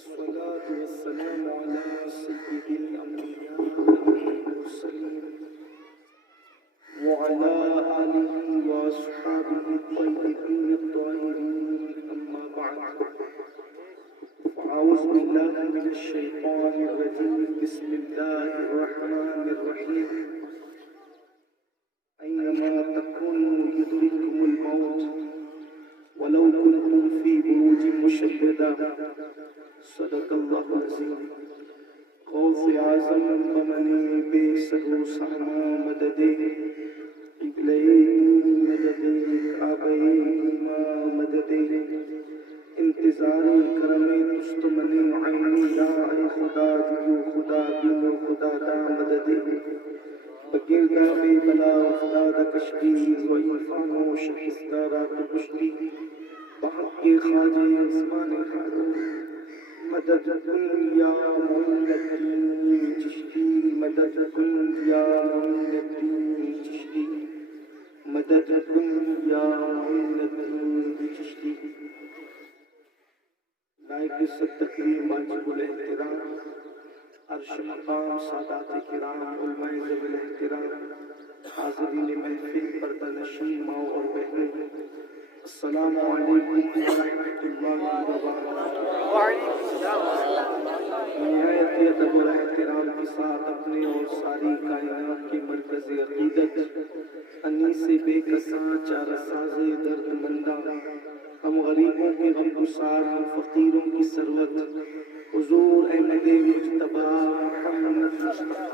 والصلاة والسلام على سيد الأنبياء والمرسلين وعلى آله وأصحابه الطيبين الطاهرين، أما بعد، فأعوذ بالله من الشيطان الرجيم. بسم الله الرحمن الرحيم. أينما تكونوا يدرككم الموت ولو كنتم في بروج مشيدة. صدق الله العظيم. غوث اعظم بمنی بے سرو ساما مددے قبلے مددے کعبے ماں مددے انتظار کرم تست منی عینی لا اے خدا جو خدا بین خدا دا مددے بگردہ بے بلا افتاد کشتی ضعیفان و شکستہ رات کشتی بحق کے خواجہ عثمان خادم مدد کن یا معین چشتی، مدد کن یا معین چشتی، مدد کن یا معین چشتی. لائق عزت تکریم واجب الاحترام عرش مقام سادات کرام علماء ذوی الاحترام حاضرین محفل پردہ نشین ماں اور بہنیں، السلام علیکم ورحمۃ اللہ وبرکاتہ. نہایت ادب و احترام کے ساتھ اپنے اور ساری کائنات کے مرکز عقیدت انیس بے کساں چارہ ساز درد مندہ، ہم غریبوں کے غم گسار، ہم فقیروں کی ثروت، حضور احمد مجتبی محمد مصطفیٰ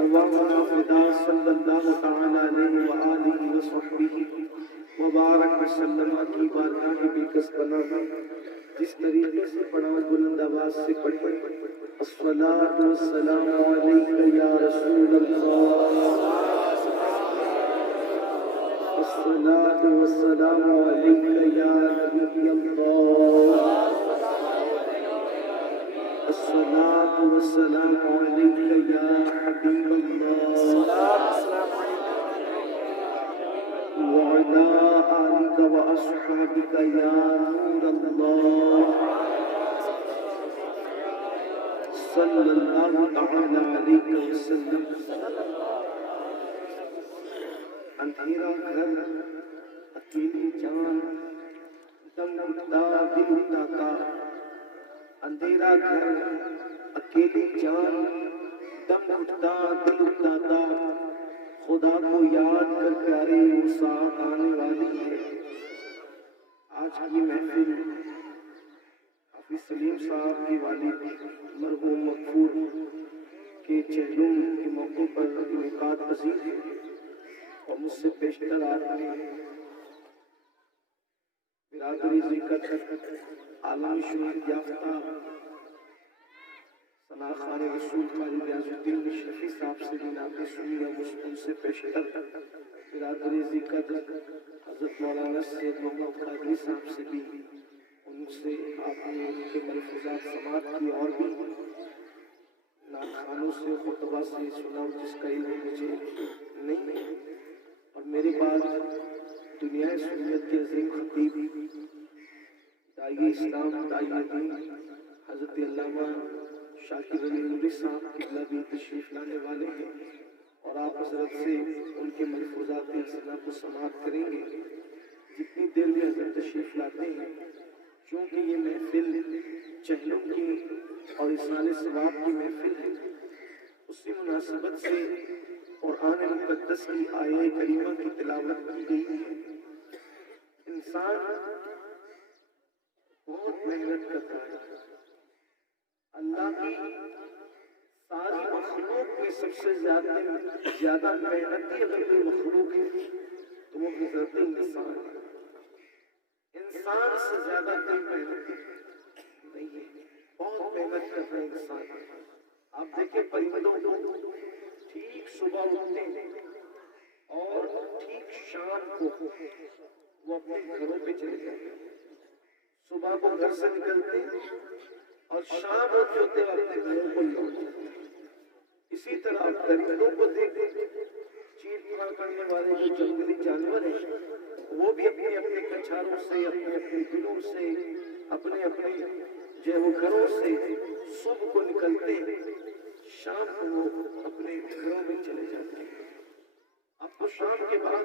ارواحنا فدا صلی اللہ تعالی علیہ وآلہ وصحبہ مبارک وسلم کی بارگاہ بے پناہ. جس طریقے سے پڑھا بلند آواز سے پڑھے، الصلاۃ والسلام علیک یا رسول اللہ، الصلاۃ والسلام علیک یا نبی اللہ، الصلاۃ والسلام علیک یا حبیب اللہ وعلى آلك وأصحابك يا نور الله صلى الله تعالى عليك وسلم. اندھیرا گھر اکیلی جان دم اٹھتا دل اٹھاتا، اندھیرا گھر اکیلی جان دم اٹھتا دل اٹھاتا، خدا کو یاد کر پیارے وہ ساتھ آنے والی ہے. آج کی محفل حافظ سلیم صاحب کے والد مرحوم مغفور کے چہلم کے موقع پر انعقاد پذیر ہے اور مجھ سے پیشتر آپ نے برادری ذکر عالمی شہرت یافتہ ثنا خان رسول قاری ریاض الدین اشرفی صاحب سے بھی نعتیں سنی ہے. ان سے پیشتر برادری ذکر حضرت مولانا سید محمد قادری صاحب سے بھی ان سے آپ نے ان کے ملفوظات سماعت کی، اور بھی نعت خوانوں سے خطبہ سے سنا جس کا علم مجھے نہیں ہے. اور میرے بعد دنیا سنت کے عظیم خطیب داعی اسلام داعی دین حضرت علامہ شاکر علی نوری صاحب قبلہ بھی تشریف لانے والے ہیں، اور آپ حضرت سے ان کے ملفوظات حسنہ کو سماعت کریں گے جتنی دیر میں حضرت تشریف لاتے ہیں. چونکہ یہ محفل چہلوں کی اور اصال ثواب کی محفل ہے، اسی مناسبت سے قرآن مقدس کی آیہ کریمہ کی تلاوت کی گئی ہے. انسان بہت محنت کرتا ہے. اللہ کی ساری مخلوق میں سب سے زیادہ محنتی اگر کوئی مخلوق ہے تو وہ حضرت انسان ہے. انسان سے زیادہ کوئی محنتی نہیں ہے، بہت محنت کر رہے انسان. آپ دیکھیں پرندوں کو ٹھیک صبح اٹھتے ہیں اور ٹھیک شام کو وہ اپنے گھروں پہ چلے جاتے ہیں. صبح کو گھر سے نکلتے ہیں اور شام ہوتے ہوتے اپنے گھروں کو لوٹتے ہیں. اسی طرح پرندوں کو دیکھیں، چیر پھاڑ کرنے والے جو جنگلی جانور ہیں وہ بھی اپنے اپنے کچھاروں سے، اپنے اپنے دلوں سے، اپنے اپنے جو وہ گھروں سے صبح کو نکلتے ہیں، شام کو وہ اپنے گھروں میں چلے جاتے ہیں. اب تو شام کے بعد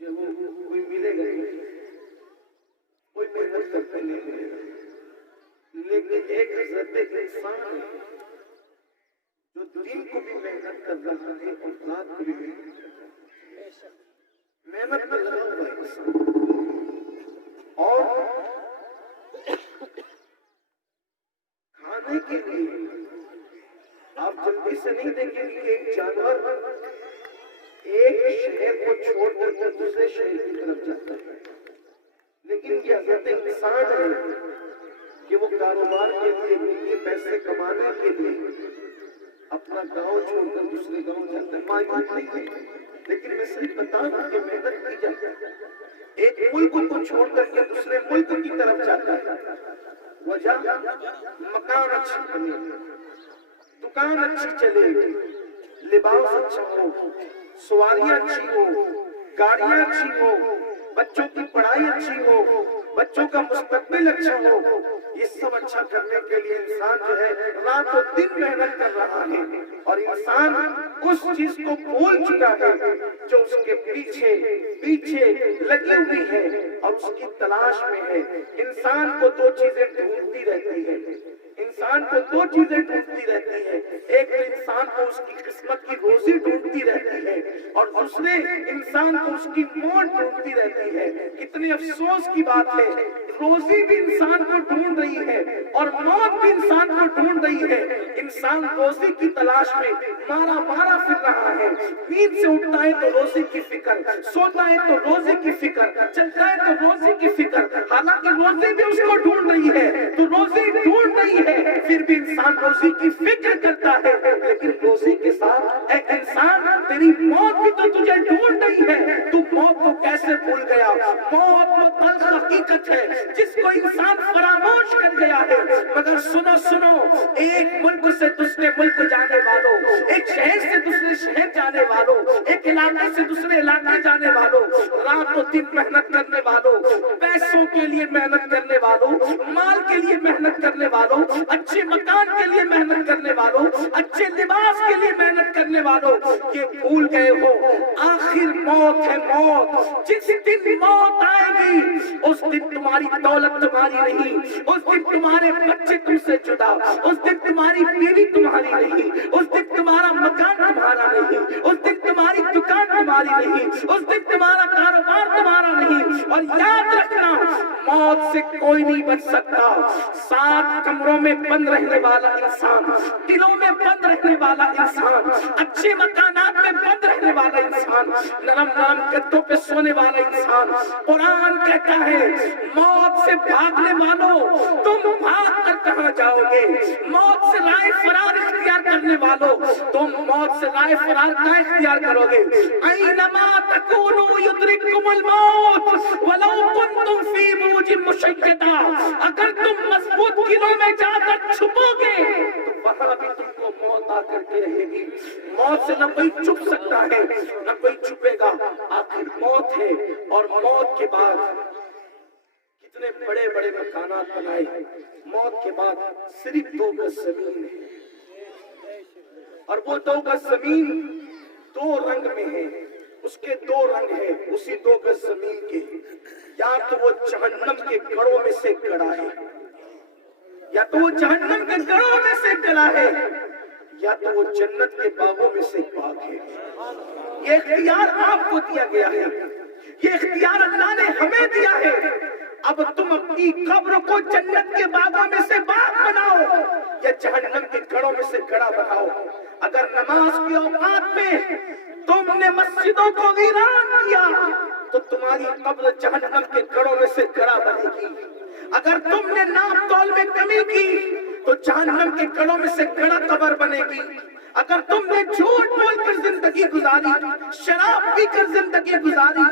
جو وہ کوئی ملے گا نہیں، کوئی محنت کرتے نہیں ملے گا. لیکن ایک حضرت انسان ہے جو دن کو بھی محنت کر رہا ہے اور رات کو بھی محنت میں لگا ہوا انسان. اور کھانے کے لیے آپ جلدی سے نہیں دیکھیں گے کہ ایک جانور ایک شہر کو چھوڑ کر دوسرے شہر کی طرف جاتا ہے. لیکن یہ حضرت انسان ہے کہ وہ کاروبار کے لیے پیسے کمانے کے لیے اپنا گاؤں چھوڑ کر دوسرے گاؤں جاتا ہے. مایوس نہیں ہے، لیکن میں صرف بتا دوں کہ محنت کی جاتی ہے. ایک ملک کو چھوڑ کر کے دوسرے ملک کی طرف جاتا ہے. وجہ مکان اچھا بنے، دکان اچھی چلے، لباس اچھا ہو، سواریاں اچھی ہو، گاڑیاں اچھی ہو، بچوں کی پڑھائی اچھی ہو، بچوں کا مستقبل اچھا ہو. یہ سب اچھا کرنے کے لیے انسان جو ہے رات و دن محنت کر رہا ہے. اور انسان اس چیز کو بھول چکا ہے جو اس کے پیچھے لگی ہوئی ہے اور اس کی تلاش میں ہے. انسان کو دو چیزیں ڈھونڈتی رہتی ہے، انسان کو دو چیزیں ڈھونڈتی رہتی ہے. ایک تو انسان کو اس کی قسمت کی روزی ڈھونڈتی رہتی ہے اور دوسرے انسان کو اس کی موت ڈھونڈتی رہتی ہے. کتنی افسوس کی بات ہے، روزی بھی انسان کو ڈھونڈ رہی ہے اور موت بھی انسان کو ڈھونڈ رہی ہے. انسان روزی کی تلاش میں مارا پھر رہا ہے. نیند سے اٹھتا ہے تو روزی کی فکر، سوتا ہے تو روزی کی فکر، چلتا ہے تو روزی کی فکر. حالانکہ روزی بھی اس کو ڈھونڈ رہی ہے، تو روزی ڈھونڈ رہی ہے، پھر بھی انسان روزی کی فکر کرتا ہے. لیکن روزی کے ساتھ اے انسان تیری موت بھی تو تجھے ڈھونڈ رہی ہے. تو موت کو کیسے بھول گیا؟ موت وہ تلخ حقیقت ہے جس کو انسان فراموش کر گیا ہے. مگر سنو، ایک ملک سے دوسرے ملک جانے والوں، ایک شہر سے دوسرے شہر جانے والوں، ایک علاقے سے دوسرے علاقے جانے والوں، رات و دن محنت کرنے والوں، پیسوں کے لیے محنت کرنے والوں، مال کے لیے محنت کرنے والوں، اچھے مکان کے لیے محنت کرنے والوں، اچھے لباس کے لیے محنت کرنے والوں، یہ بھول گئے ہو آخر موت ہے. موت جس دن موت آئے گی اس دن تمہاری دولت تمہاری نہیں، اس دن تمہارے بچے تم سے جدا، اس دن تمہاری بیوی تمہاری نہیں، اس دن تمہارا مکان تمہارا نہیں، اس دن تمہاری دکان تمہاری نہیں، اس دن تمہارا کاروبار تمہارا نہیں. اور یاد رکھنا موت سے کوئی نہیں بچ سکتا. 7 کمروں میں بند رہنے والا انسان، دلوں میں بند رہنے والا انسان، اچھے مکانات میں بند رہنے والا انسان، نرم گدوں پہ سونے والا انسان. قرآن کہتا ہے موت سے بھاگنے والوں تم بھاگ کر کہاں جاؤ گے؟ موت سے رائے فرار اختیار کرنے والوں تم موت سے رائے فرار کا اختیار کرو گے. اینما تکونوا یدرککم الموت ولو کنتم فی بروج مشیدہ. اگر تم مضبوط قلعوں میں جا کر چھپو گے تو وہاں بھی تم کو موت آ کر کے رہے گی. موت سے نہ کوئی چھپ سکتا ہے نہ کوئی چھپے گا. آخر موت ہے اور موت کے بعد کتنے بڑے بڑے مکانات بنائے. موت کے بعد صرف 2 گز زمین ہے اور وہ 2 گز زمین 2 رنگ میں ہے. اس کے 2 رنگ ہیں اسی 2 گز زمین کے. یا تو وہ جہنم کے گڑھوں میں سے گڑھا ہے، یا تو وہ جہنم کے گڑھوں میں سے گڑھا ہے، یا تو وہ جنت کے باغوں میں سے باغ ہے. یہ اختیار آپ کو دیا گیا ہے، یہ اختیار اللہ نے ہمیں دیا ہے. اب تم اپنی قبر کو جنت کے باغوں میں سے باغ بناؤ یا جہنم کے گڑھوں میں سے گڑھا بناؤ. اگر نماز کے اوقات میں تم نے مسجدوں کو ویران کیا تو تمہاری قبر جہنم کے گڑھوں میں سے گڑھا بنے گی. اگر تم نے ناپ تول میں کمی کی تو جہنم کے گڑھوں میں سے گڑھا قبر بنے گی. اگر تم نے جھوٹ بول کر زندگی گزاری، شراب پی کر زندگی گزاری،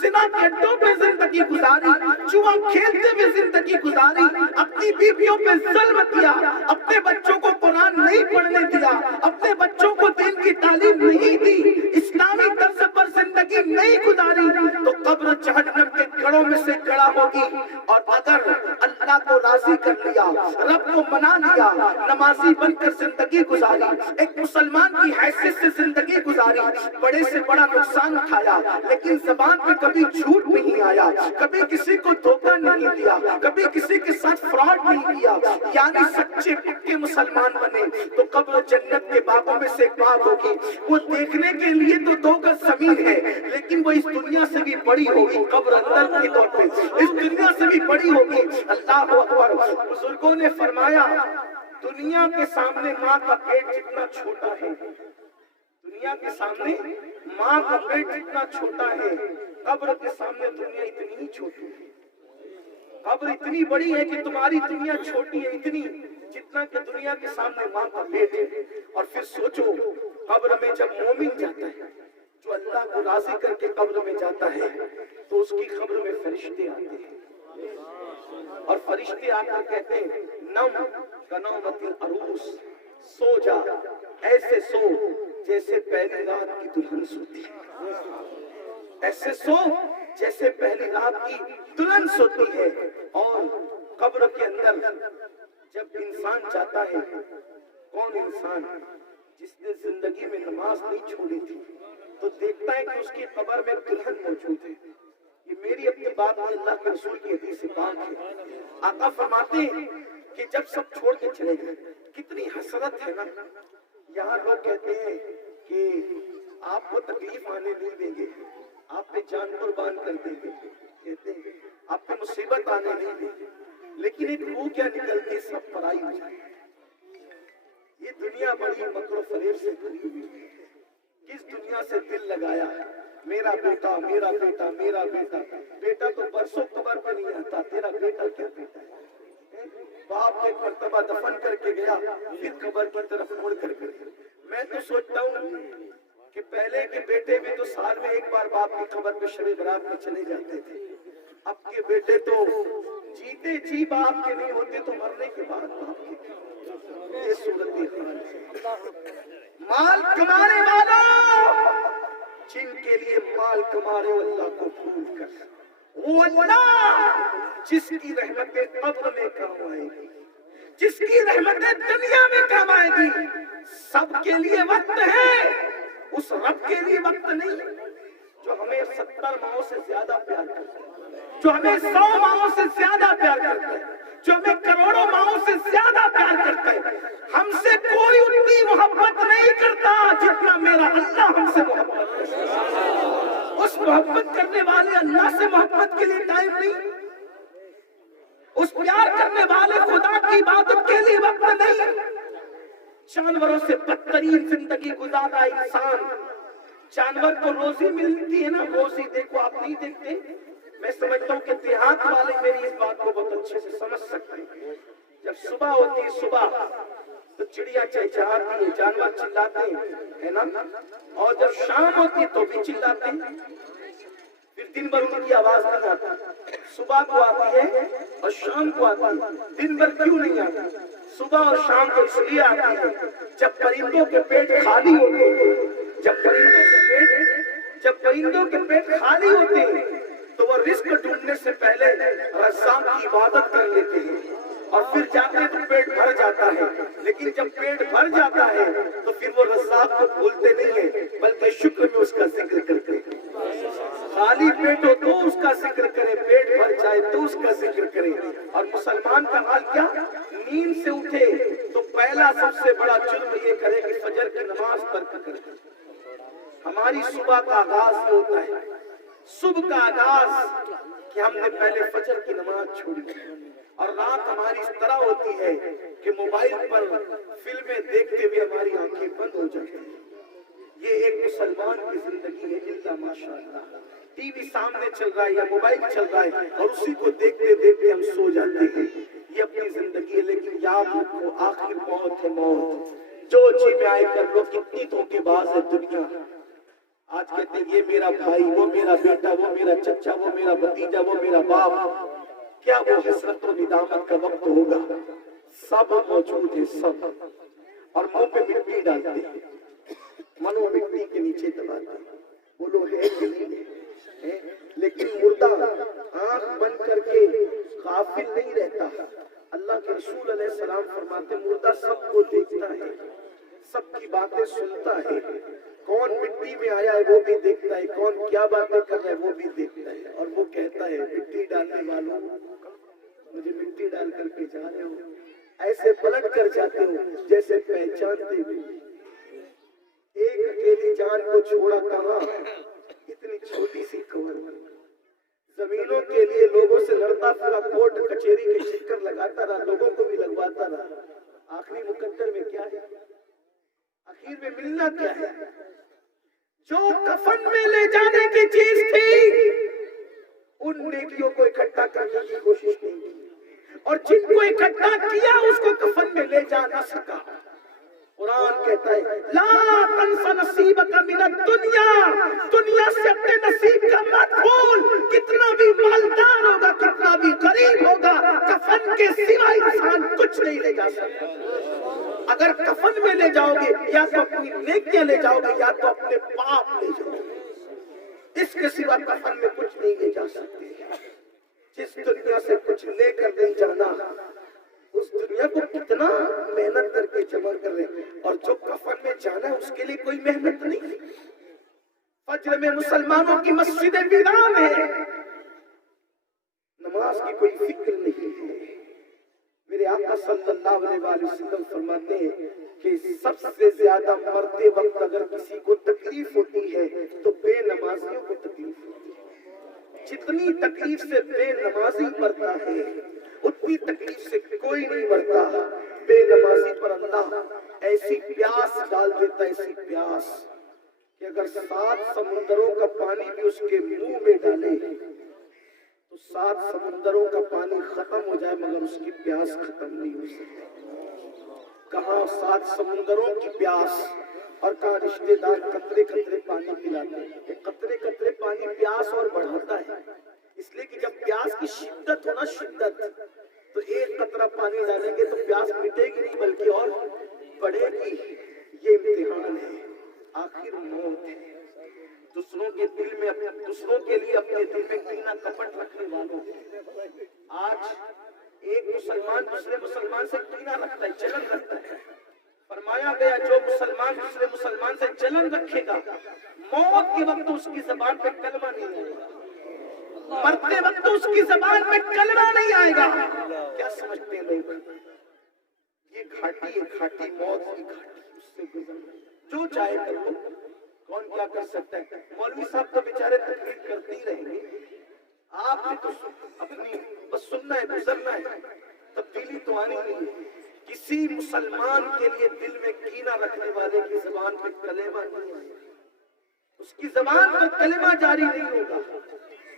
زنا کے اڈوں پہ زندگی گزاری، جوا کھیلتے ہوئے زندگی گزاری، اپنی بیویوں پہ ظلم کیا، اپنے بچوں کو قرآن نہیں پڑھنے دیا، اپنے بچوں کو دین کی تعلیم نہیں دی، اسلامی طرز پر زندگی نہیں گزاری تو قبر جہنم کے گڑھوں میں سے گڑھا ہوگی. اور اگر اللہ کو راضی کر لیا لیا، رب کو منا لیا، نمازی بن کر زندگی گزاری، ایک مسلمان کی حیثیت سے زندگی گزاری، بڑے سے بڑا نقصان اٹھایا لیکن زبان پہ کبھی جھوٹ نہیں آیا، کبھی کسی کو دھوکہ نہیں دیا، کبھی کسی کے ساتھ فراڈ نہیں کیا، یعنی سچے پکے مسلمان بنے تو قبر جنت کے باغوں میں سے ایک بات ہوگی، وہ دیکھنے کے لیے تو 2 گز زمین ہے لیکن وہ اس دنیا سے بھی بڑی ہوگی، قبر اندر کے طور پہ اس دنیا سے بھی بڑی ہوگی۔ اللہ اکبر۔ بزرگوں نے فرمایا دنیا کے سامنے ماں کا پیٹ جتنا چھوٹا ہے، دنیا کے سامنے ماں کا پیٹ جتنا چھوٹا ہے، قبر کے سامنے دنیا اتنی ہی چھوٹی ہے۔ قبر اتنی بڑی ہے کہ تمہاری دنیا چھوٹی ہے اتنی جتنا کہ دنیا کے سامنے ماں کا پیٹ ہے۔ اور پھر سوچو قبر میں جب مومن جاتا ہے، جو اللہ کو راضی کر کے قبر میں جاتا ہے تو اس کی قبر میں فرشتے آتے ہیں اور فرشتے آ کر کہتے ہیں نم کنومت العروس، سو جا، ایسے سو جیسے پہلی رات کی دلہن سوتی ہے، ایسے سو جیسے پہلی رات کی دلہن سوتی ہے۔ اور قبر کے اندر جب انسان جاتا ہے، کون انسان جس نے زندگی میں نماز نہیں چھوڑی تھی تو دیکھتا ہے کہ اس کی قبر میں دلہن موجود ہے۔ یہ میری اپنی بات نہیں، اللہ کے رسول کی حدیث پاک ہے۔ آقا فرماتے ہیں کہ جب سب چھوڑ کے چلے گئے، کتنی حسرت ہے نا۔ یہاں لوگ کہتے ہیں کہ آپ کو تکلیف آنے نہیں دیں گے، آپ پہ جان قربان کر دیں گے، کہتے ہیں آپ پہ مصیبت آنے نہیں دیں گے، لیکن ایک روح کیا نکلتی سب پرائی ہو جائے۔ یہ دنیا بڑی مکر و فریب سے بھری ہوئی ہے۔ کس دنیا سے دل لگایا، میرا بیٹا میرا بیٹا میرا بیٹا، بیٹا تو برسوں قبر پہ نہیں آتا، تیرا بیٹا کیا بیٹا ہے؟ باپ ایک مرتبہ دفن کر کے گیا، پھر قبر کی طرف مڑ کر گیا۔ میں تو سوچتا ہوں کہ پہلے کے بیٹے بھی تو سال میں ایک بار باپ کی قبر پہ شب برات میں چلے جاتے تھے، اب کے بیٹے تو جیتے جی باپ کے نہیں ہوتے تو مرنے کے بعد باپ کے۔ یہ صورت حال ہے۔ مال کمانے والوں، جن کے لیے مال کما رہے ہو اللہ کو بھول کر، وہ اللہ جس کی رحمتیں قبر میں کام آئے گی، جس کی رحمتیں دنیا میں کام آئے گی، سب کے لیے وقت ہے، اس رب کے لیے وقت نہیں جو ہمیں 70 ماہوں سے زیادہ پیار کرتا ہے، جو ہمیں 100 ماہوں سے زیادہ پیار کرتا ہے، جو ہمیں کروڑوں ماہوں سے زیادہ پیار کرتا ہے۔ ہم سے کوئی اتنی محبت نہیں کرتا جتنا میرا اللہ ہم سے محبت کرتا ہے۔ اس محبت کرنے والے اللہ سے محبت کے لیے ٹائم نہیں، اس پیار کرنے والے خدا کی عبادت کے لیے وقت نہیں۔ جانوروں سے بدترین زندگی گزار رہا انسان۔ جانور کو روزی ملتی ہے نا، روزی دیکھو آپ نہیں دیکھتے۔ میں سمجھتا ہوں کہ دیہات والے میری اس بات کو بہت اچھے سے سمجھ سکتے ہیں۔ جب صبح ہوتی ہے صبح تو چڑیا چہچہاتی ہے، جانور چلاتے ہیں، ہے نا، اور جب شام ہوتی ہے تو بھی چلاتے ہیں، پھر دن بھر ان کی آواز نہیں آتی۔ صبح کو آتی ہے اور شام کو آتی ہے، دن بھر کیوں نہیں آتی؟ صبح اور شام کو اس لیے آتی ہے جب پرندوں کے پیٹ خالی ہوتے ہیں، جب پرندوں کے پیٹ خالی ہوتے ہیں تو وہ رزق ڈھونڈنے سے پہلے رزاق کی عبادت کر لیتے ہیں اور پھر جاتے تو پیٹ بھر جاتا ہے۔ لیکن جب پیٹ بھر جاتا ہے تو پھر وہ رزاق کو بھولتے نہیں ہیں بلکہ شکر میں اس کا ذکر کرتے ہیں۔ خالی پیٹ ہو تو اس کا ذکر کرے، پیٹ بھر جائے تو اس کا ذکر کرے۔ اور مسلمان کا حال کیا؟ نیند سے اٹھے تو پہلا سب سے بڑا جرم یہ کرے کہ فجر کی نماز ترک کرے۔ ہماری صبح کا آغاز یہ ہوتا ہے، صبح کا آغاز کہ ہم نے پہلے فجر کی نماز چھوڑی، اور رات ہماری اس طرح ہوتی ہے کہ موبائل پر فلمیں دیکھتے ہوئے ہماری آنکھیں بند ہو جاتی ہیں۔ یہ ایک مسلمان کی زندگی ہے، اللہ ماشاءاللہ۔ ٹی وی سامنے چل رہا ہے یا موبائل چل رہا ہے اور اسی کو دیکھتے دیکھتے ہم سو جاتے ہیں۔ یہ اپنی زندگی ہے، لیکن یاد رکھو آخر موت ہے موت، جو جی میں آئے کر لو۔ کتنی دھوکے باز ہے دنیا۔ آج کہتے ہیں یہ میرا بھائی، وہ میرا بیٹا، وہ میرا چچا، وہ میرا بھتیجا، وہ میرا باپ۔ کیا وہ حسرت و ندامت کا وقت ہوگا؟ سب موجود ہیں سب، اور منہ پہ مٹی ڈالتے ہیں، منو مٹی کے نیچے دباتے ہیں۔ بولو ہے کہ نہیں ہے؟ لیکن مردہ آنکھ بند کر کے غافل نہیں رہتا، اللہ کے رسول علیہ السلام فرماتے مردہ سب کو دیکھتا ہے، سب کی باتیں سنتا ہے، کون مٹی میں آیا ہے وہ بھی دیکھتا ہے، کون کیا باتیں کر رہا ہے وہ بھی دیکھتا ہے، اور وہ کہتا ہے مٹی ڈالنے والوں مجھے مٹی ڈال کر کے جا رہے ہو، ایسے پلٹ کر جاتے ہو جیسے پہچانتے بھی ایک اکیلی جان کو چھوڑا کہاں، اتنی چھوٹی سی کمر زمینوں کے لیے لوگوں سے لڑتا پھرا، کورٹ کچہری کے چکر لگاتا رہا، لوگوں کو بھی لگواتا رہا، آخری مقدر میں کیا ہے، آخر میں ملنا کیا ہے؟ جو کفن میں لے جانے کی چیز تھی ان نیکیوں کو اکٹھا کرنے کی کوشش نہیں کی، اور جن کو اکٹھا کیا اس کو کفن میں لے جا نہ سکا۔ قرآن کہتا ہے لا تنس نصیبک من الدنیا، دنیا سے اپنے نصیب کا مت بھول، کتنا بھی مالدار ہوگا، کتنا بھی غریب ہوگا، کفن کے سوا انسان کچھ نہیں لے جا سکتا۔ اگر کفن میں لے جاؤ گے یا تو اپنی نیکیاں لے جاؤ گے یا تو اپنے پاپ لے جاؤ گے، اس کے سوا کفن میں کچھ نہیں لے جا سکتے۔ جس دنیا سے کچھ لے کر نہیں جانا اس دنیا کو کتنا محنت کر کے جمع کر رہے ہیں، اور جو کفن میں جانا ہے اس کے لیے کوئی محنت نہیں۔ فجر میں مسلمانوں کی مسجدیں ویران ہیں، نماز کی کوئی فکر نہیں ہے۔ میرے آقا صلی اللہ علیہ وآلہ وسلم فرماتے ہیں کہ سب سے زیادہ مرتے وقت اگر کسی کو تکلیف ہوتی ہے تو بے نمازیوں کو تکلیف ہوتی ہے۔ جتنی تکلیف سے بے نمازی مرتا ہے اتنی تکلیف سے کوئی نہیں مرتا۔ بے نمازی پر اللہ ایسی پیاس ڈال دیتا ہے، ایسی پیاس کہ اگر 7 سمندروں کا پانی بھی اس کے منہ میں ڈالے تو 7 سمندروں کا پانی ختم ہو جائے مگر اس کی پیاس ختم نہیں ہو سکتی۔ کہاں 7 سمندروں کی پیاس، اور کہاں رشتے دار قطرے قطرے پانی پلاتے ہیں۔ قطرے قطرے پانی پیاس اور بڑھاتا ہے، اس لیے کہ جب پیاس کی شدت ہونا شدت تو ایک قطرہ پانی ڈالیں گے تو پیاس مٹے گی نہیں بلکہ اور بڑھے گی۔ یہ امتحان ہے، آخر موت ہے۔ دوسروں کے دل میں دوسروں کے لیے اپنے دل میں کینہ کپٹ رکھنے والوں، آج ایک مسلمان دوسرے مسلمان سے کینہ رکھتا ہے، جلن رکھتا ہے۔ فرمایا گیا جو مسلمان دوسرے مسلمان سے جلن رکھے گا موت کے وقت اس کی زبان پہ کلمہ نہیں آئے گا، مرتے وقت اس کی زبان میں کلمہ نہیں آئے گا۔ کیا سمجھتے ہیں لوگ؟ یہ گھاٹی ہے، گھاٹی موت کی گھاٹی، اس سے گزرنا جو چاہے کرو، کون کیا کر سکتا ہے؟ مولوی صاحب تو بیچارے تقریر کرتے ہی رہیں گے، آپ نے تو اپنی بس سننا ہے، گزرنا ہے، تبدیلی تو آنی نہیں ہے۔ کسی مسلمان کے لیے دل میں کینہ رکھنے والے کی زبان پہ کلمہ نہیں آئے گا، اس کی زبان پہ کلمہ جاری نہیں ہوگا۔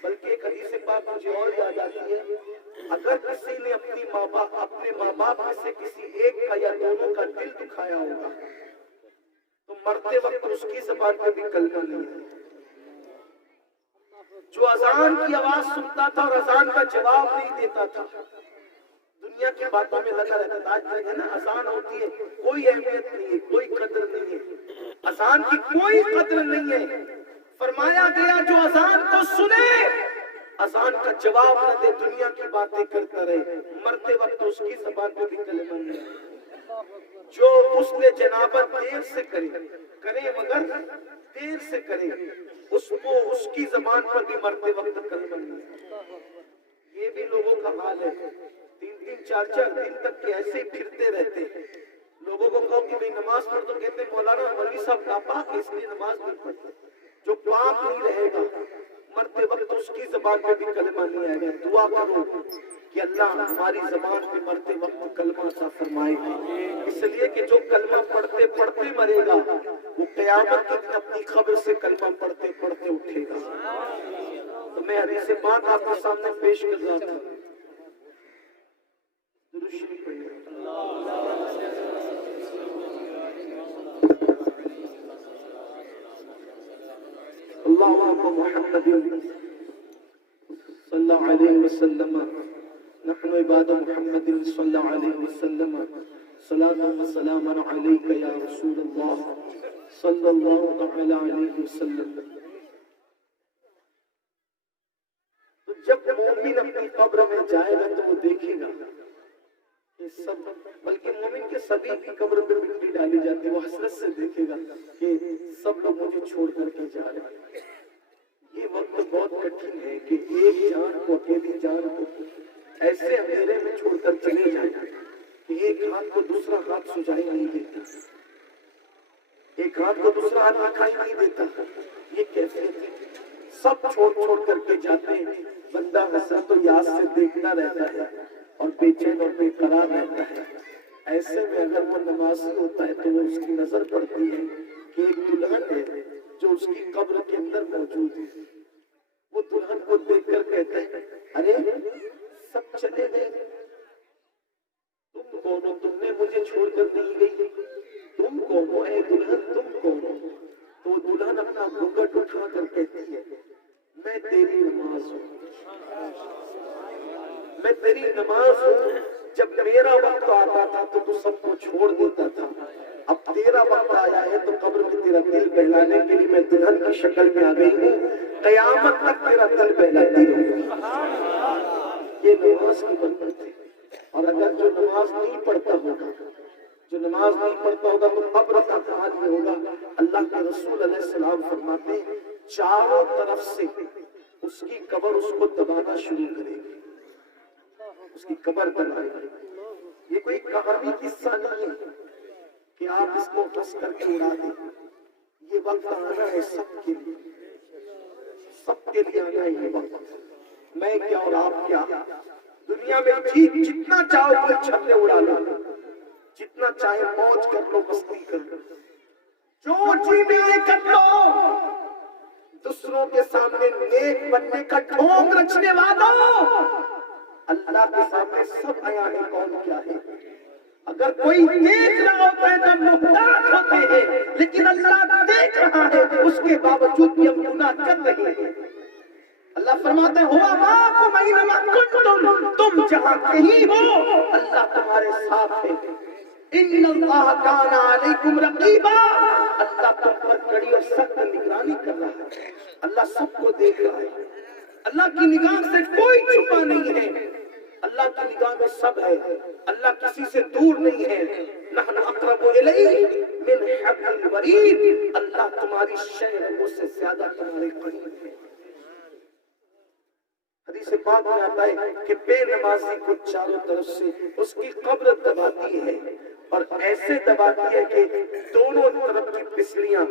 بلکہ ایک حدیث پاک مجھے اور یاد آتی ہے، اگر کسی نے اپنے ماں باپ میں سے کسی ایک کا یا دونوں کا دل دکھایا ہوگا تو مرتے وقت اس کی زبان پہ بھی کلمہ نہیں ہے۔ جو اذان کی آواز سنتا تھا اور اذان کا جواب نہیں دیتا تھا، دنیا کی باتوں میں لگا رہتا تھا۔ آج ہے نا اذان ہوتی ہے، کوئی اہمیت نہیں ہے، کوئی قدر نہیں ہے، اذان کی کوئی قدر نہیں ہے۔ فرمایا گیا جو اذان کو سنے اذان کا جواب نہ دے، دنیا کی باتیں کرتا رہے، مرتے وقت اس کی زبان پہ بھی کلمہ نہیں ہے۔ جو غسل جنابت دیر سے کرے مگر دیر سے کرے، اس کو اس کی زبان پر بھی مرتے وقت کلمہ نہیں ہے۔ یہ بھی لوگوں کا حال ہے، 3 4 دن تک ایسے پھرتے رہتے ہیں۔ لوگوں کو کہو کہ بھئی نماز پڑھ تو کہتے ہیں مولانا مولوی صاحب ناپاک ہے اس لیے نماز نہیں پڑھتے۔ جو پاک نہیں رہے گا مرتے وقت اس کی زبان پہ بھی کلمہ نہیں آئے گا۔ دعا کرو کہ اللہ ہماری زبان پہ مرتے وقت کلمہ عطا فرمائے، اس لیے کہ جو کلمہ پڑھتے پڑھتے مرے گا وہ قیامت کے دن اپنی قبر سے کلمہ پڑھتے پڑھتے اٹھے گا۔ تو میں حدیث پاک آپ کے سامنے پیش کر رہا تھا، درود شریف پڑھیے۔ اللهم محمد صلى الله عليه وسلم، نحن عباد محمد صلى الله عليه وسلم، صلاة وسلام عليك يا رسول الله صلى الله تعالى عليه وسلم۔ تو جب مومن اپنی قبر میں جائے گا تو وہ دیکھے گا کہ سب بلکہ مومن کے سبھی کی قبر پہ مٹی ڈالی جاتی ہے، وہ حسرت سے دیکھے گا کہ سب لوگ مجھے چھوڑ کر کے جا رہے ہیں۔ یہ وقت بہت کٹھن ہے کہ ایک جان کو، اکیلی جان کو ایسے اندھیرے میں چھوڑ کر چلے جائیں کہ ایک ہاتھ کو دوسرا ہاتھ سجائی نہیں دیتا، ایک ہاتھ کو دوسرا ہاتھ دکھائی نہیں دیتا۔ یہ کیفیت ہے، سب چھوڑ چھوڑ کر کے جاتے ہیں، بندہ حسرت و یاس سے دیکھتا رہتا ہے اور بے چین اور بے قرار رہتا ہے۔ ایسے میں اگر وہ نمازی ہوتا ہے تو وہ اس کی نظر پڑتی ہے کہ ایک دلہن ہے جو اس کی قبر کے اندر موجود ہے۔ وہ دلہن کو دیکھ کر کہتے ہیں ارے سب چلے گئے، تم کون ہو؟ تم نے مجھے چھوڑ کر نہیں گئی، تم کون ہو اے دلہن، تم کون ہو؟ تو دلہن اپنا گھونگھٹ اٹھا کر کہتی ہے میں تیری نماز ہوں، میں تیری نماز ہوں۔ جب میرا وقت آتا تھا تو سب کو چھوڑ دیتا تھا، اب تیرا وقت آیا ہے تو قبر میں تیرا دل بہلانے کے لیے میں دلہن کی شکل میں آ گئی ہوں، قیامت تک تیرا دل بہلاتی رہوں۔ یہ نماز کی برکت ہے۔ اور اگر جو نماز نہیں پڑھتا ہوگا، جو نماز نہیں پڑھتا ہوگا تو قبر کا حال یہ ہوگا۔ اللہ کے رسول علیہ السلام فرماتے ہیں چاروں طرف سے اس کی قبر اس کو دبانا شروع کرے گی، اس کی قبر دبائے گی۔ یہ کوئی کہانی قصہ نہیں ہے کہ آپ اس کو ہنس کر کے اڑا دیں، یہ وقت آنا ہے سب کے لیے، سب کے لیے آنا ہے یہ وقت۔ میں کیا اور آپ کیا، دنیا میں جتنا چاہو کوئی چھلے اڑا لو، جتنا چاہے موج کر لو، مستی کر لو، جو جی میں آئے کر لو، دوسروں کے سامنے نیک بننے کا ڈھونگ رچنے والوں، اللہ کے سامنے سب عیان کون کیا ہے۔ اگر کوئی دیکھ رہا ہوتا ہے تو ہم محتاط ہوتے ہیں، لیکن اللہ دیکھ رہا ہے، اس کے باوجود بھی ہم گناہ کر رہے ہیں۔ اللہ فرماتا ہے ہوا معکم اینما کنتم، تم جہاں کہیں ہو اللہ تمہارے ساتھ ہے۔ ان اللہ کان علیکم رقیبا، اللہ تم پر کڑی اور سخت نگرانی کر رہا ہے، اللہ سب کو دیکھ رہا ہے، اللہ کی نگاہ سے کوئی چھپا نہیں ہے، اللہ کی نگاہ میں سب ہے، اللہ کسی سے دور نہیں ہے۔ نحن اقرب الیہ من حبل الورید، اللہ تمہاری شہروں سے زیادہ تمہارے قریب ہے۔ حدیث پاک میں آتا ہے کہ بے نمازی کو چاروں طرف سے اس کی قبر دباتی ہے، اور ایسے دباتی ہے کہ دونوں طرف کی پسلیاں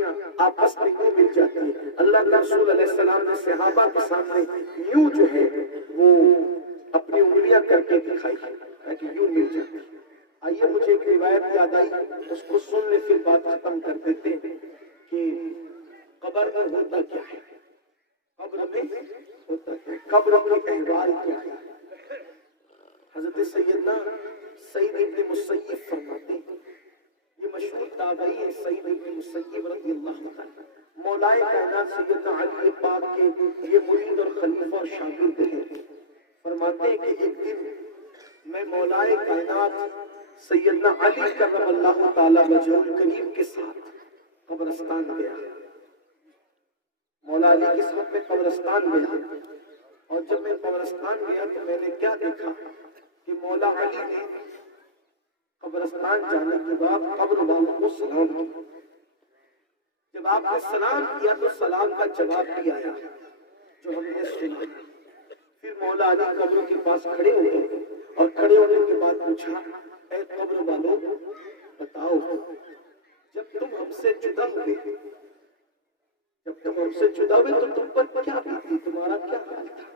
آپس میں یوں مل جاتی ہیں۔ اللہ کے رسول علیہ السلام نے صحابہ کے سامنے یوں جو ہے وہ اپنی انگلیاں کر کے دکھائی کہ یوں مل جاتی۔ آئیے مجھے ایک روایت یاد آئی، اس کو سن لے پھر بات ختم کر دیتے ہیں کہ قبر میں ہوتا کیا ہے، قبر میں ہوتا ہے، قبر کے احوال کیا ہے۔ حضرت سیدنا سعید ابن مسیب فرماتے ہیں، یہ مشہور تابعی ہے سعید ابن مسیب رضی اللہ عنہ، مولائے کائنات سیدنا علی پاک کے یہ مرید اور خلیفہ اور شاگرد ہیں۔ فرماتے ہیں کہ ایک دن میں مولائے کائنات سیدنا علی کرم اللہ تعالی وجہ الکریم کے ساتھ قبرستان گیا، مولا علی کے ساتھ میں قبرستان گیا، اور جب میں قبرستان گیا تو میں نے کیا دیکھا کہ مولا علی نے قبرستان جانے کے بعد قبر والوں کو سلام کیا۔ جب آپ نے سلام کیا تو سلام کا جواب بھی آیا جو ہم نے سنا۔ پھر مولا علی قبر کے پاس کھڑے ہو گئے اور کھڑے ہونے کے بعد پوچھا اے قبر والوں بتاؤ، جب تم ہم سے جدا ہوئے، جب تم ہم سے جدا ہوئے تو تم پر کیا بیتی، تمہارا کیا حال تھا؟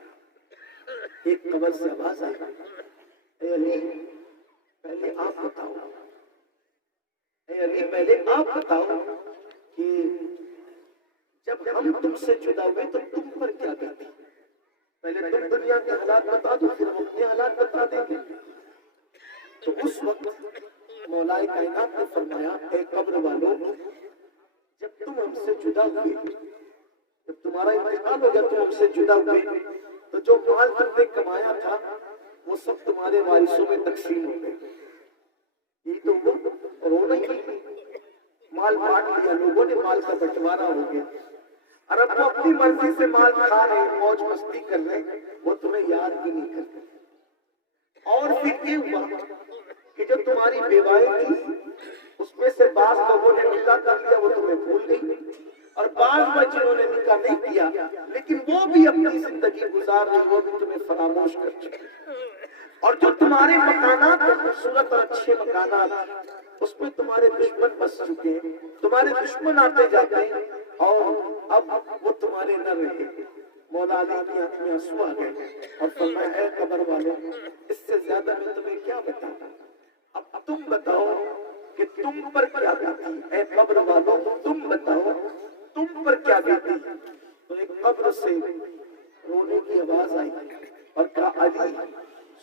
ایک قبر سے آواز آئی اے علی پہلے آپ بتاؤ، اے علی پہلے آپ بتاؤ کہ جب ہم تم سے جدا ہوئے تو تم پر کیا بیتی، پہلے تم دنیا کے حالات بتا دو پھر ہم اپنے حالات بتا دیں گے۔ تو اس وقت مولا کائنات نے فرمایا اے قبر والوں، جب تم ہم سے جدا ہوئے، جب تمہارا انتقال ہو گیا تم ہم سے جدا ہوئے، تو جو مال تم نے کمایا تھا وہ سب تمہارے وارثوں میں تقسیم ہو گئے۔ یہی تو وہ رونا ہی، مال بانٹ لیا لوگوں نے، مال کا بٹوارا ہو گیا، اور اب وہ اپنی مرضی سے مال کھا رہے، موج مستی کر رہے، وہ تمہیں یاد بھی نہیں کرتے۔ اور پھر یہ ہوا کہ جو تمہاری بیوائیں تھی اس میں سے بعض لوگوں نے نکاح کر لیا، وہ تمہیں بھول گئی، اور بعض میں جنہوں نے نکاح نہیں کیا لیکن وہ بھی اپنی زندگی گزار رہی، وہ بھی تمہیں فراموش کر چکے، اور جو تمہارے مکانات خوبصورت اور اچھے مکانات اس میں تمہارے دشمن بس چکے ہیں، تمہارے دشمن آتے جاتے ہیں اور اب وہ تمہارے نہ رہے۔ مولا علی کی آنکھ میں آنسو آ گئے اور فرمایا اے قبر والوں، اس سے زیادہ میں تمہیں کیا بتاؤں، اب تم بتاؤ کہ تم پر کیا بیتی، اے قبر والوں تم بتاؤ تم پر کیا بیتی۔ تو ایک قبر سے رونے کی آواز آئی اور کہا علی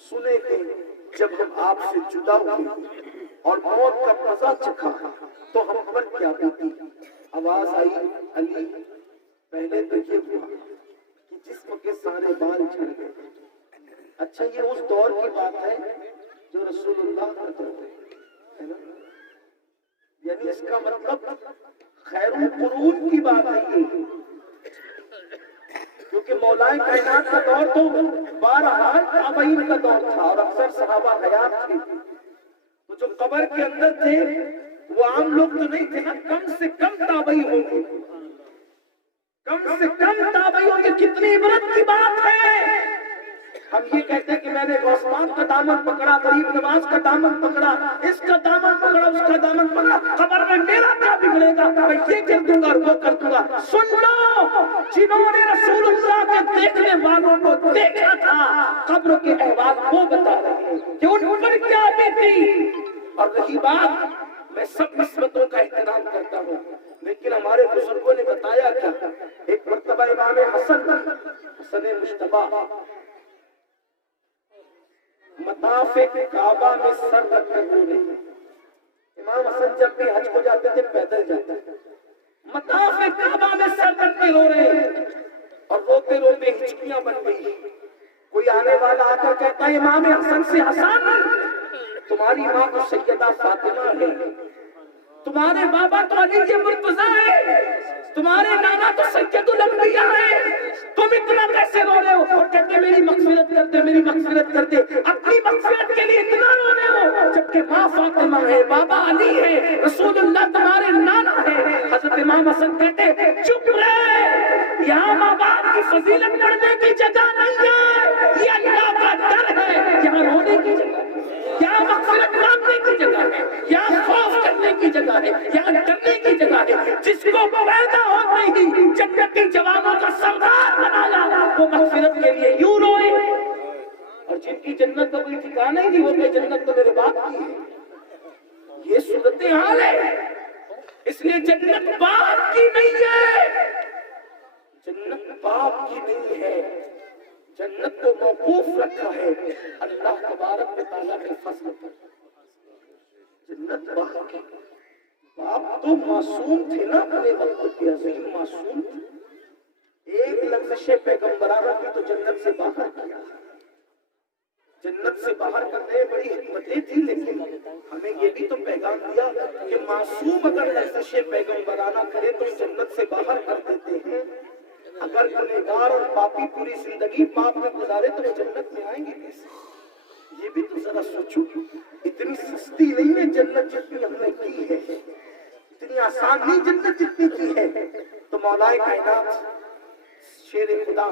سنے کہ جب ہم آپ سے جدا ہوئے اور موت کا مزہ چکھا تو ہم پر کیا بیتی۔ آواز آئی علی پہلے تو یہ ہوا کہ جسم کے سارے بال جھڑ گئے۔ اچھا یہ اس دور کی بات ہے جو رسول اللہ کا دور ہے نا، یعنی اس کا مطلب خیر القرون کی بات ہے یہ، کیونکہ مولا کائنات کا دور تو بہرحال تابعین کا دور تھا اور اکثر صحابہ حیات تھے، تو جو قبر کے اندر تھے وہ عام لوگ تو نہیں تھے نا، کم سے کم تابعی ہوں گے، کم سے کم تابعی ہوں گے۔ کتنی عبرت کی بات ہے، ہم یہ کہتے ہیں کہ میں نے غوث پاک کا دامن پکڑا، غریب نواز کا دامن پکڑا، اس کا دامن پکڑا، اس کا دامن پکڑا، قبر میں میرا کیا بگڑے گا، میں یہ کر دوں گا اور وہ کر دوں گا۔ سن لو جنہوں نے رسول اللہ کے دیکھنے والوں کو دیکھا تھا قبر کے احوال وہ بتا رہے ہیں کہ ان پر کیا بیتی۔ اور رہی بات، میں سب نسبتوں کا احترام کرتا ہوں لیکن ہمارے بزرگوں نے بتایا کیا، ایک مرتبہ امام حسن مجتبی مطاف کعبہ میں سر رکھ کر رو رہے ہیں۔ امام حسن جب بھی حج کو جاتے تھے پیدل جاتے تھے، مطاف کعبہ میں سر رکھ کے رو رہے ہیں اور روتے روتے ہچکیاں بن گئی۔ کوئی آنے والا آ کر کہتا ہے امام حسن سے حسن تمہاری ماں تو سیدہ فاطمہ ہے، تمہارے بابا تو علی مرتضیٰ ہے، تمہارے نانا تو سید الانبیاء ہے، تم اتنا کیسے رو رہے ہو؟ اور کہتے میری مغفرت کر دے، میری مغفرت کر دے۔ اپنی مغفرت کے لیے اتنا رو رہے ہو جبکہ ماں فاطمہ ہے، بابا علی ہے، رسول اللہ تمہارے نانا ہے۔ حضرت امام حسن کہتے چپ رہے، یہاں ماں باپ کی فضیلت پڑھنے کی جگہ نہیں ہے، یہ اللہ کا در ہے، یہاں رونے کی جگہ ہے، یہاں مغفرت مانگنے کی جگہ ہے، یہاں خوف کرنے کی جگہ ہے، یہاں ڈرنے کی جگہ ہے۔ جس کو پیدا ہوتے ہی جنتی جوانوں کا سردار بنایا وہ مغفرت کے لیے یوں روئے، اور جن کی جنت کا کوئی ٹھکانہ ہی نہیں، وہ کہ جنت تو میرے باپ کی ہے۔ یہ صورتحال ہے، اس لیے جنت باپ کی نہیں ہے، جنت باپ کی نہیں ہے، جنت کو موقوف رکھا ہے اللہ تبارک و تعالیٰ کے فضل پر۔ جنت باپ کی، باپ تو معصوم تھے نا، اپنے وقت کے عظیم معصوم تھے، ایک لفظ پیغمبرانہ کی تو جنت سے باہر کیا، جنت سے باہر کرنے میں بڑی حکمتیں تھی، لیکن ہمیں یہ بھی تو پیغام دیا کہ معصوم اگر لفظ پیغمبرانہ کرے تو جنت سے باہر کر دیتے ہیں، اگر گنہگار اور پاپی پوری زندگی پاپ میں گزارے تو وہ جنت میں آئیں گے کیسے؟ یہ بھی تو ذرا سوچو، اتنی سستی نہیں ہے جنت جتنی ہم نے کی ہے، اتنی آسان نہیں جنت جتنی کی ہے۔ تو مولا کائنات شیر خدا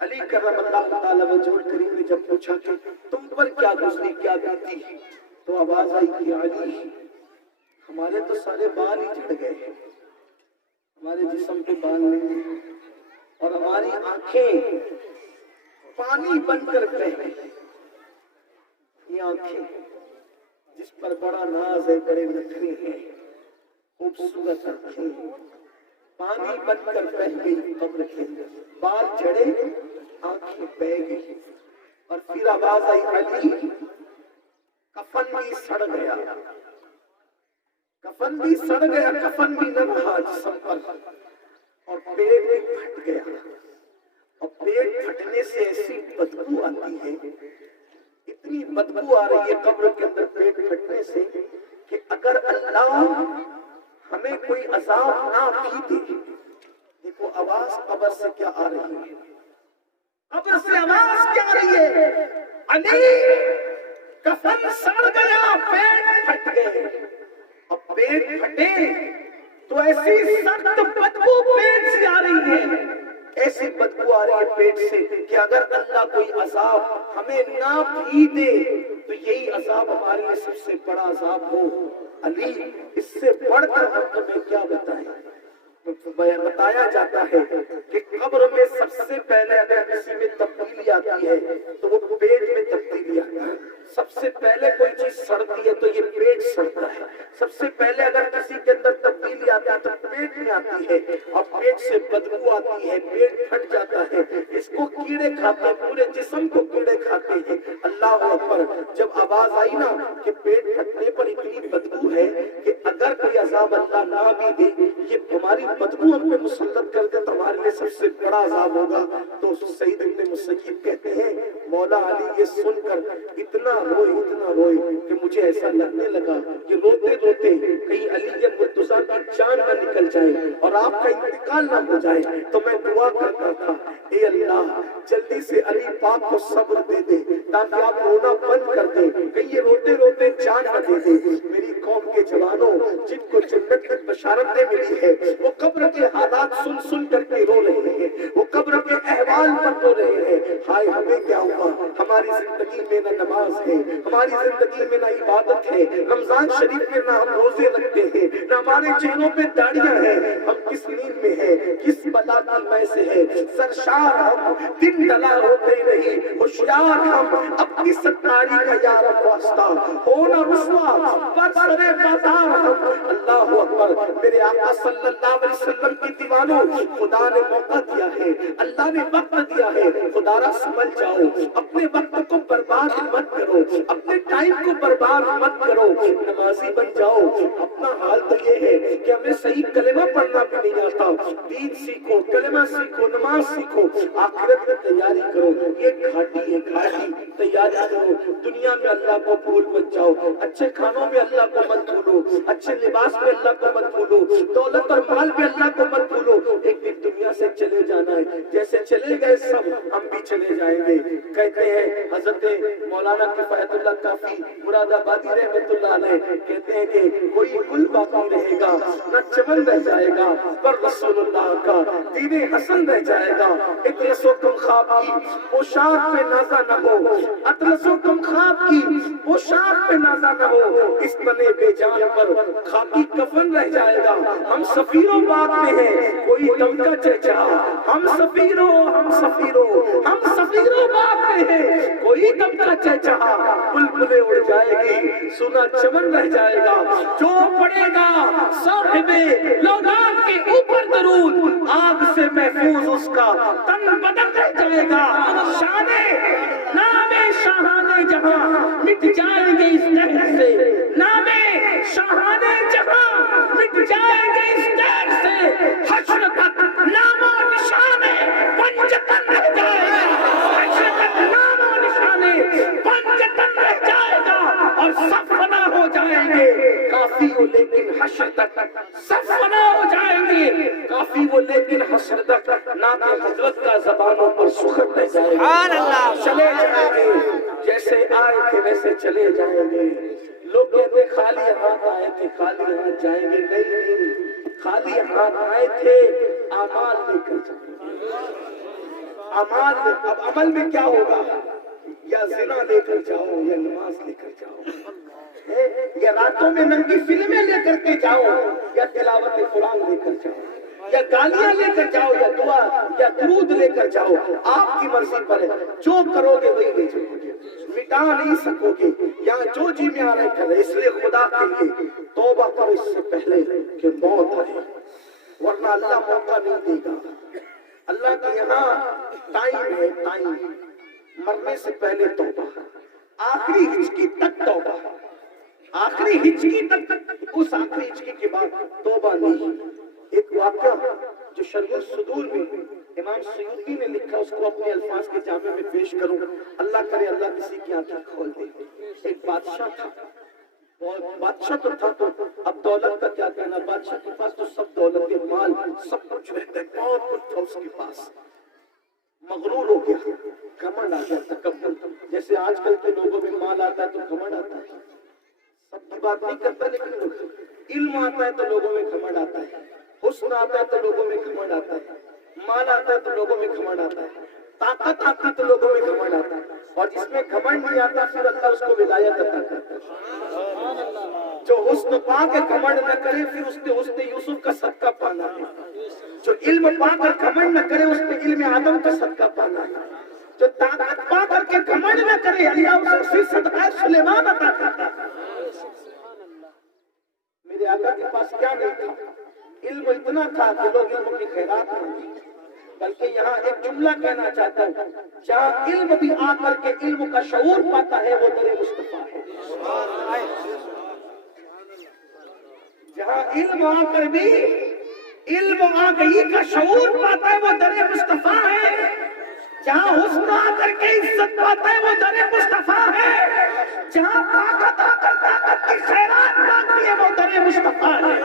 علی کرم اللہ تعالی وجہ الکریم نے جب پوچھا کہ تم پر کیا گزری کیا بیتی، تو آواز آئی کہ علی ہمارے تو سارے بال ہی جھڑ گئے ہیں، ہمارے جسم پہ بال نہیں ہیں اور ہماری آنکھیں پانی بن کر بہہ گئی۔ یہ آنکھیں جس پر بڑا ناز ہے، بڑے نخرے ہیں، خوبصورت آنکھیں پانی بن کر بہہ گئی قبر کے اندر، بال جھڑے آنکھیں بہہ گئی۔ اور پھر آواز آئی علی کفن بھی سڑ گیا، کفن بھی سڑ گیا، کفن بھی نہ رہا جسم پر، اور پیٹ بھی پھٹ گیا، اور پیٹ پھٹنے سے ایسی بدبو آتی ہے، اتنی بدبو آ رہی ہے قبر کے اندر پیٹ پھٹنے سے کہ اگر اللہ ہمیں کوئی عذاب نہ بھی دے، دیکھو آواز قبر سے کیا آ رہی ہے، قبر سے آواز کیا آ رہی ہے، علی کفن سڑ گیا، پیٹ پھٹ گئے. اب پیٹ پھٹے تو ایسی سخت بدبو پیٹ سے آ رہی ہے، ایسی بدبو آ رہی ہے پیٹ سے کہ اگر اللہ کوئی عذاب ہمیں نہ بھی دے تو یہی عذاب ہمارے لیے سب سے بڑا عذاب ہو. علی اس سے بڑھ کر ہم تمہیں کیا بتائیں. بتایا جاتا ہے کہ قبر میں سب سے پہلے اگر کسی میں تبدیلی آتی ہے تو وہ پیٹ میں تبدیلی آتی ہے. سب سے پہلے کوئی چیز سڑتی ہے تو یہ پیٹ سڑتا ہے. سب سے پہلے اگر کسی کے اندر تبدیلی آتی ہے تو پیٹ میں آتی ہے، اور پیٹ سے بدبو آتی ہے، پیٹ پھٹ جاتا ہے. اس کو کیڑے کھاتے ہیں، پورے جسم کو کیڑے کھاتے ہیں. اللہ اکبر. جب آواز آئی نا کہ پیٹ پھٹنے پر اتنی بدبو ہے کہ اگر کوئی عذاب اللہ نہ بھی دے یہ ہماری بدبو ہم پہ مسلط کر دے تو ہمارے لیے سب سے بڑا عذاب ہوگا. تو سعید ابن مسیب کہتے ہیں مولا علی یہ سن کر اتنا روئے کہ مجھے ایسا لگنے لگا کہ روتے روتے کہیں علی مرتضیٰ کی جان نہ نکل جائے اور آپ کا انتقال نہ ہو جائے. تو میں دعا کرتا تھا اے اللہ جلدی سے علی پاک کو صبر دے دے تاکہ آپ رونا بند کر دیں، کہیں یہ روتے روتے جان نہ دے دے. میری قوم کے جوانوں جن کو جنت کی بشارتیں ملی ہے وہ قبر کے حالات سن سن کر کے رو رہے ہیں، وہ قبر کے احوال پر رو رہے ہیں. ہائے ہمیں کیا ہوا، ہماری زندگی میں نہ نماز ہے، ہماری زندگی میں نہ عبادت ہے، رمضان شریف میں نہ ہم روزے رکھتے ہیں، نہ ہمارے چہروں پہ داڑیاں ہیں. ہم کس نیند میں ہیں، کس بلا کی میں سے ہے. سرشار ہم دن ڈلا ہوتے نہیں، ہوشیار ہم اپنی ستاری کا یار واسطہ ہونا رسوا پر سرے بازار ہم. اللہ اکبر. میرے آقا صلی اللہ علیہ وسلم کی دیوانوں خدا نے موقع دیا ہے، اللہ نے وقت دیا ہے. خدا را سمجھ جاؤ، اپنے وقت کو برباد مت کرو، اپنے ٹائم کو برباد مت کرو، نمازی بن جاؤ. اپنا حال تو یہ ہے کہ ہمیں صحیح کلمہ پڑھنا بھی نہیں آتا. دین سیکھو، کلمہ سیکھو، نماز سیکھو، آخرت کی تیاری کرو. یہ گھاٹی ہے، گھاٹی تیاری کرو. دنیا میں اللہ کو بھول مت جاؤ، اچھے کھانوں میں اللہ کو مت بھولو، اچھے لباس میں اللہ کو مت بھولو، دولت اور مال میں اللہ کو مت بھولو. ایک دن دنیا سے چلے جانا ہے، جیسے چلے گئے سب ہم بھی چلے جائیں گے. کہتے ہیں حضرت مولانا کفایت اللہ کافی مراد آبادی رحمت اللہ علیہ کہتے ہیں کہ کوئی گل باقی رہے گا نہ چمن رہ جائے گا پر رسول اللہ کا دین حسن رہ جائے گا. اطلس و کم خواب کی پوشاک پہ نازا نہ ہو، اطلس و کم خواب کی پوشاک پہ نازا نہ ہو، اس تنے بے جان پر خاکی کفن رہ جائے گا. ہم سفیروں بات میں ہیں کوئی دم کا چہچہا، ہم سفیروں بات میں ہیں کوئی دم کا چہچہا. بلبلیں اڑ جائے گی سنا چمن رہ جائے گا. جو پڑے گا صاحب لوگان کے اوپر درود آگ سے محفوظ اس کا تن بدن رہ جائے گا. شانے نامے شاہانے جہاں مٹ جائیں گے اس دہر سے، نامے شاہانے جہاں مٹ جائیں گے اس دہر سے. حشر تک نام و نشانے پنجتن رہ جائے گا، حشر تک نام و نشانے پنجتن رہ جائے گا اور سب فنا ہو جائیں گے. کافی ہو لیکن حشر تک سب فنا ہو جائیں گے، کافی ہو لیکن حشر تک نام حضرت کا زبانوں پر سخن رہ جائے گا. چلے جائیں گے جیسے آئے تھے ویسے چلے جائیں گے. لوگ کہتے خالی ہاتھ آئے تھے خالی ہاتھ جائیں گے. نہیں، خالی ہاتھ آئے تھے اعمال لے کر جائیں گے. اعمال لے. اب عمل میں کیا ہوگا؟ یا زنا لے کر جاؤ یا نماز لے کر جاؤ، یا راتوں میں ننگی فلمیں لے کر کے جاؤ یا تلاوت قرآن لے کر جاؤ، یا گالیاں لے کر جاؤ یا دعا یا درود لے کر جاؤ. آپ کی مرضی پر ہے، جو کرو گے وہی لے جاؤ گے، مٹا نہیں سکو گے. یہاں جو جی میں آ رہے کرے. اس لیے خدا کے لیے توبہ کرو اس سے پہلے کہ موت آئے، ورنہ اللہ موقع نہیں دے گا. اللہ کے یہاں ٹائم ہے، ٹائم. مرنے سے پہلے توبہ، آخری ہچکی تک توبہ، آخری ہچکی تک. اس آخری ہچکی کے بعد توبہ نہیں. ایک واقعہ جو شرح الصدور میں امام سیوطی نے لکھا، اس کو اپنے الفاظ کے جامع میں پیش کروں. اللہ کرے اللہ کسی کی آنکھیں کھول دے. ایک بادشاہ تھا، بادشاہ تو تھا تو اب دولت کا کیا کہنا. بادشاہ کے پاس تو سب دولت کے مال سب کچھ رہتا ہے، بہت کچھ تھا اس کے پاس. مغرور ہو گیا، گھمنڈ آ گیا، تکبر. جیسے آج کل کے لوگوں میں مال آتا ہے تو گھمنڈ آتا ہے. سب کی بات نہیں کرتا لیکن علم آتا ہے تو لوگوں میں گھمنڈ آتا ہے، حسن آتا ہے تو لوگوں میں گھمنڈ آتا ہے، مال آتا ہے تو لوگوں میں گھمنڈ آتا ہے، طاقت آتی ہے تو لوگوں میں گھمنڈ آتا ہے. اور جس میں گھمنڈ نہیں آتا پھر اللہ اس کو ولایت عطا کرتا ہے. جو حسن پا کے گھمنڈ نہ کرے پھر اس نے حسن یوسف کا صدقہ پانا ہے. جو علم پا کر گھمنڈ نہ کرے اس نے علم آدم کا صدقہ پانا ہے. جو طاقت پا کر کے گھمنڈ نہ کرے اللہ اسے صدقہ سلیمان عطا کرتا ہے. میرے آقا کے پاس کیا نہیں تھا؟ علم اتنا تھا کہ لوگ علم کی خیرات مانگے. بلکہ یہاں ایک جملہ کہنا چاہتا ہوں، جہاں علم بھی آ کر کے علم کا شعور پاتا ہے وہ در مصطفیٰ ہے. جہاں علم آ کر بھی علم آگئی کا شعور پاتا ہے وہ در مصطفیٰ ہے. جہاں حسن آ کر کے عزت پاتا ہے وہ در مصطفیٰ ہے. جہاں طاقت آ کر طاقت کی خیرات پاتی ہے وہ در مصطفیٰ ہے.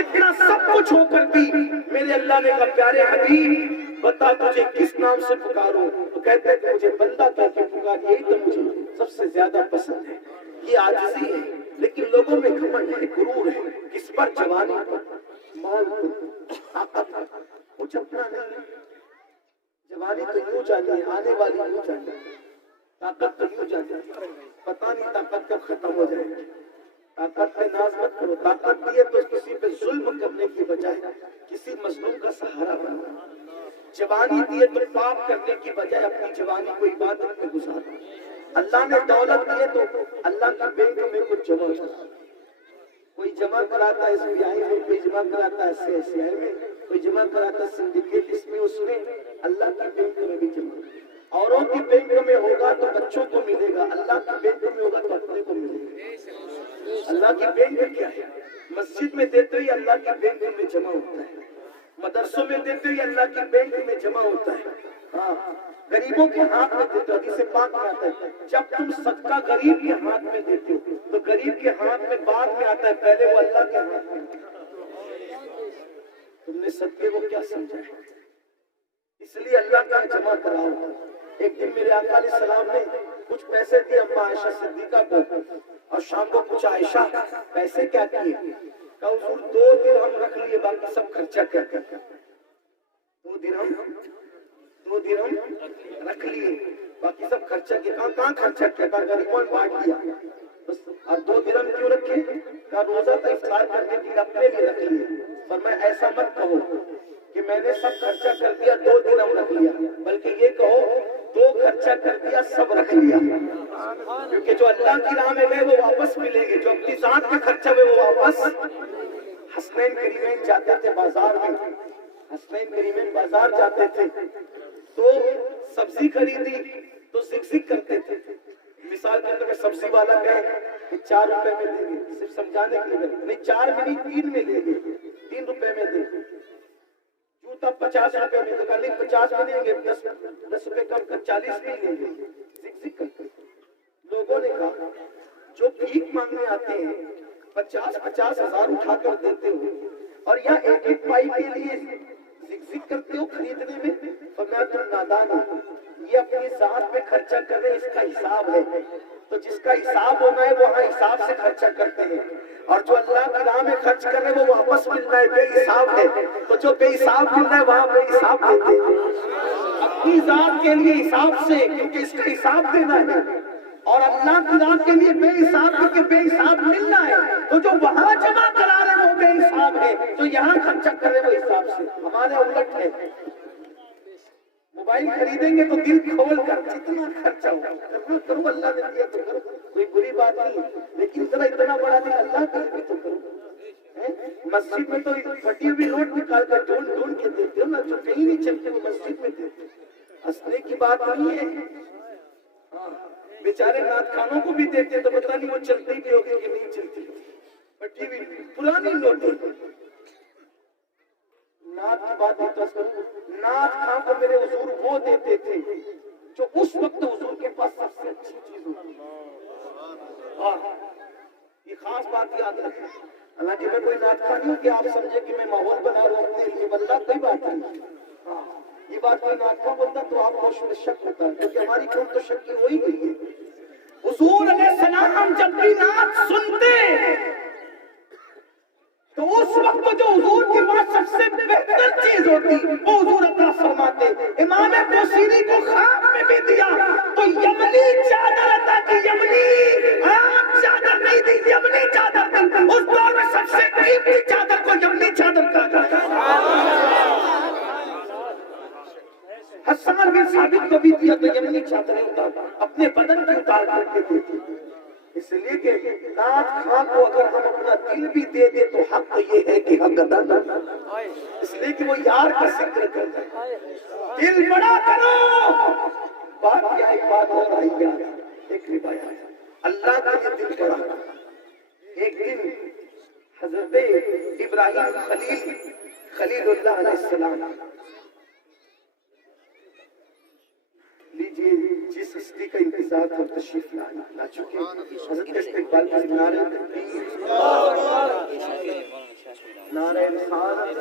اتنا سب کچھ ہو کر بھی میرے اللہ نے کہا پیارے حبیب بتا تجھے کس نام سے پکاروں؟ تو کہتے ہیں کہ مجھے بندہ کہہ کے پکار، یہی تو مجھے سب سے زیادہ پسند ہے. یہ عاجزی ہے لیکن لوگوں میں گھمنڈ ہے، غرور ہے. کس پر؟ جوانی پر، مال پر، طاقت پر. کچھ اپنا نہیں. جوانی تو یوں جانی ہے، آنے والی یوں جانی ہے. طاقت تو یوں جانی ہے، پتہ نہیں طاقت کب ختم ہو جائے. طاقت پہ ناز مت کرو. طاقت دیے تو کسی پہ ظلم کرنے کی بجائے کسی مظلوم کا سہارا بنو. جوانی دیے تو پاپ کرنے کی بجائے اپنی جوانی کو عبادت میں گزارو. اللہ نے دولت دیے تو اللہ کی بینک میں کچھ جمع کرو. کوئی جمع کراتا ہے SBI میں، کوئی جمع کراتا ہے CSI میں، کوئی جمع کراتا ہے سنڈیکیٹ اس میں اس میں. اللہ کی بینک میں بھی جمع. اوروں کی بینک میں ہوگا تو بچوں کو ملے گا، اللہ کی بینک میں ہوگا تو اپنے کو ملے گا. اللہ کی بینک کیا ہے؟ مسجد میں دیتے ہی اللہ کی بینک میں جمع ہوتا ہے، مدرسوں میں دیتے ہی اللہ کی بینک میں جمع ہوتا ہے. ہاں غریبوں کے ہاتھ میں دیتے ہو. حدیث پاک میں آتا ہے جب تم صدقہ غریب کے ہاتھ میں دیتے ہو تو غریب کے ہاتھ میں بعد میں آتا ہے، پہلے وہ اللہ کے ہاتھ میں. تم نے صدقے کو کیا سمجھا ہے؟ اس لیے اللہ کا جمع کراؤ. ایک دن میرے آقا علیہ السلام نے کچھ پیسے دیے اما عائشہ صدیقہ کو، اور شام کو کچھ عائشہ پیسے کیا کیے؟ کہ حضور 2 درہم رکھ لیے باقی سب خرچہ کر. 2 درہم رکھ لیے باقی سب خرچہ کیا. کہاں خرچہ کیا؟ غریبوں میں بانٹ دیا. بس. اور 2 درہم کیوں رکھے؟ کہ روزہ کا افطار کرنے کے لیے اپنے لیے رکھ لیے. فرمایا ایسا مت کہو کہ میں نے سب خرچہ کر دیا 2 درہم رکھ لیا، بلکہ یہ کہو 2 خرچہ کر دیا سب رکھ لیا. کیونکہ جو اللہ کی راہ میں گئے وہ واپس ملیں گے، جو اپنی ذات کے خرچہ میں وہ واپس. حسنین کریمین جاتے تھے بازار میں، حسنین کریمین بازار جاتے تھے تو سبزی خریدی تو زگ کرتے تھے. مثال کے طور پہ سبزی والا کہے کہ 4 روپے میں دیں گے، صرف سمجھانے کے لیے نہیں، 4 میں نہیں 3 میں لیں گے، 3 روپے میں دیں گے. جوتا 50 روپے میں دیں گے، نہیں 50 میں دیں گے، 10 روپے کم کر 40 میں لیں گے. زگ کرتے. لوگوں نے کہا جو بھیک مانگنے آتے ہیں 50,000 اٹھا کر دیتے ہو اور یہاں ایک پائی کے لیے زگ کرتے ہو خریدنے میں. فرمایا تم نادان ہو. یہ اپنی ذات پہ خرچہ کر رہے، اس کا حساب ہے. تو جس کا حساب ہونا ہے وہ حساب سے خرچہ کرتے ہیں، اور جو اللہ کی راہ میں خرچ کر رہے وہ واپس ملنا ہے، بے حساب ہے. تو جو بے حساب ملنا ہے وہاں بے حساب دیتے ہیں. اپنی ذات کے لیے حساب سے، کیونکہ اس کا حساب دینا ہے، اور اللہ کی راہ کے لیے بے حساب کے بے حساب ملنا ہے. تو جو وہاں جمع کرا رہے وہ بے حساب ہے، جو یہاں خرچہ کر رہے وہ حساب سے. ہمارے الٹ ہے. موبائل خریدیں گے تو دل کھول کر جتنا خرچہ ہو کرنا کرو، اللہ نے دیا تو کرو، کوئی بری بات نہیں، لیکن ذرا اتنا بڑا دل اللہ کے لیے تو کرو. مسجد میں تو پھٹی ہوئی نوٹ نکال کر ڈھونڈ کے دیتے ہو نا، جو کہیں نہیں چلتے وہ مسجد میں دیتے. ہنسنے کی بات نہیں ہے. بیچارے نعت خانوں کو بھی دیتے تو پتہ نہیں وہ چلتی بھی ہوگی کہ نہیں چلتی. پھٹی ہوئی پرانی نوٹیں. نعت کی بات ہے تو نعت خان کو میرے حضور وہ دیتے تھے جو اس وقت حضور کے پاس سب سے اچھی چیز ہوتی. یہ خاص بات یاد رکھیں. حالانکہ میں کوئی نعت خان نہیں ہوں کہ آپ سمجھے کہ میں ماحول بنا رہا ہوں اپنے لیے، واللہ کوئی بات نہیں. یہ بات کوئی ناکہ بولتا تو آپ ہوش میں شک ہوتا ہے، کیونکہ ہماری قوم تو شک کی ہو ہی گئی ہے۔ حضور علیہ السلام جب بھی نعت سنتے تو اس وقت جو حضور کے پاس سب سے بہتر چیز ہوتی وہ حضور عطا فرماتے۔ امام بصیری کو خواب میں بھی دیا تو یمنی چادر عطا کی، یمنی عام چادر نہیں دی، یمنی چادر دی۔ اس دور میں سب سے قیمتی چادر کو یمنی چادر کہا جاتا ہے۔ حسان بن ثابت کو بھی دیا تو یمنی چادریں اتار اپنے بدن کی اتار کر کے دیتے، اس لیے کہ نعت خواں کو اگر ہم اپنا دل بھی دے دے تو حق تو یہ ہے کہ حق ادا نہ کرے، اس لیے کہ وہ یار کا ذکر کرتا ہے۔ دل بڑا کرو، بات کیا ایک بات اور آئی یاد، ایک روایت اللہ کا یہ دل بڑا۔ ایک دن حضرت ابراہیم خلیل اللہ علیہ السلام، لیجئے جس ہستی کا انتظار تھا تشریف لا چکے، حضرت کا استقبال کا نعرہ تکبیر، نعرہ رسالت،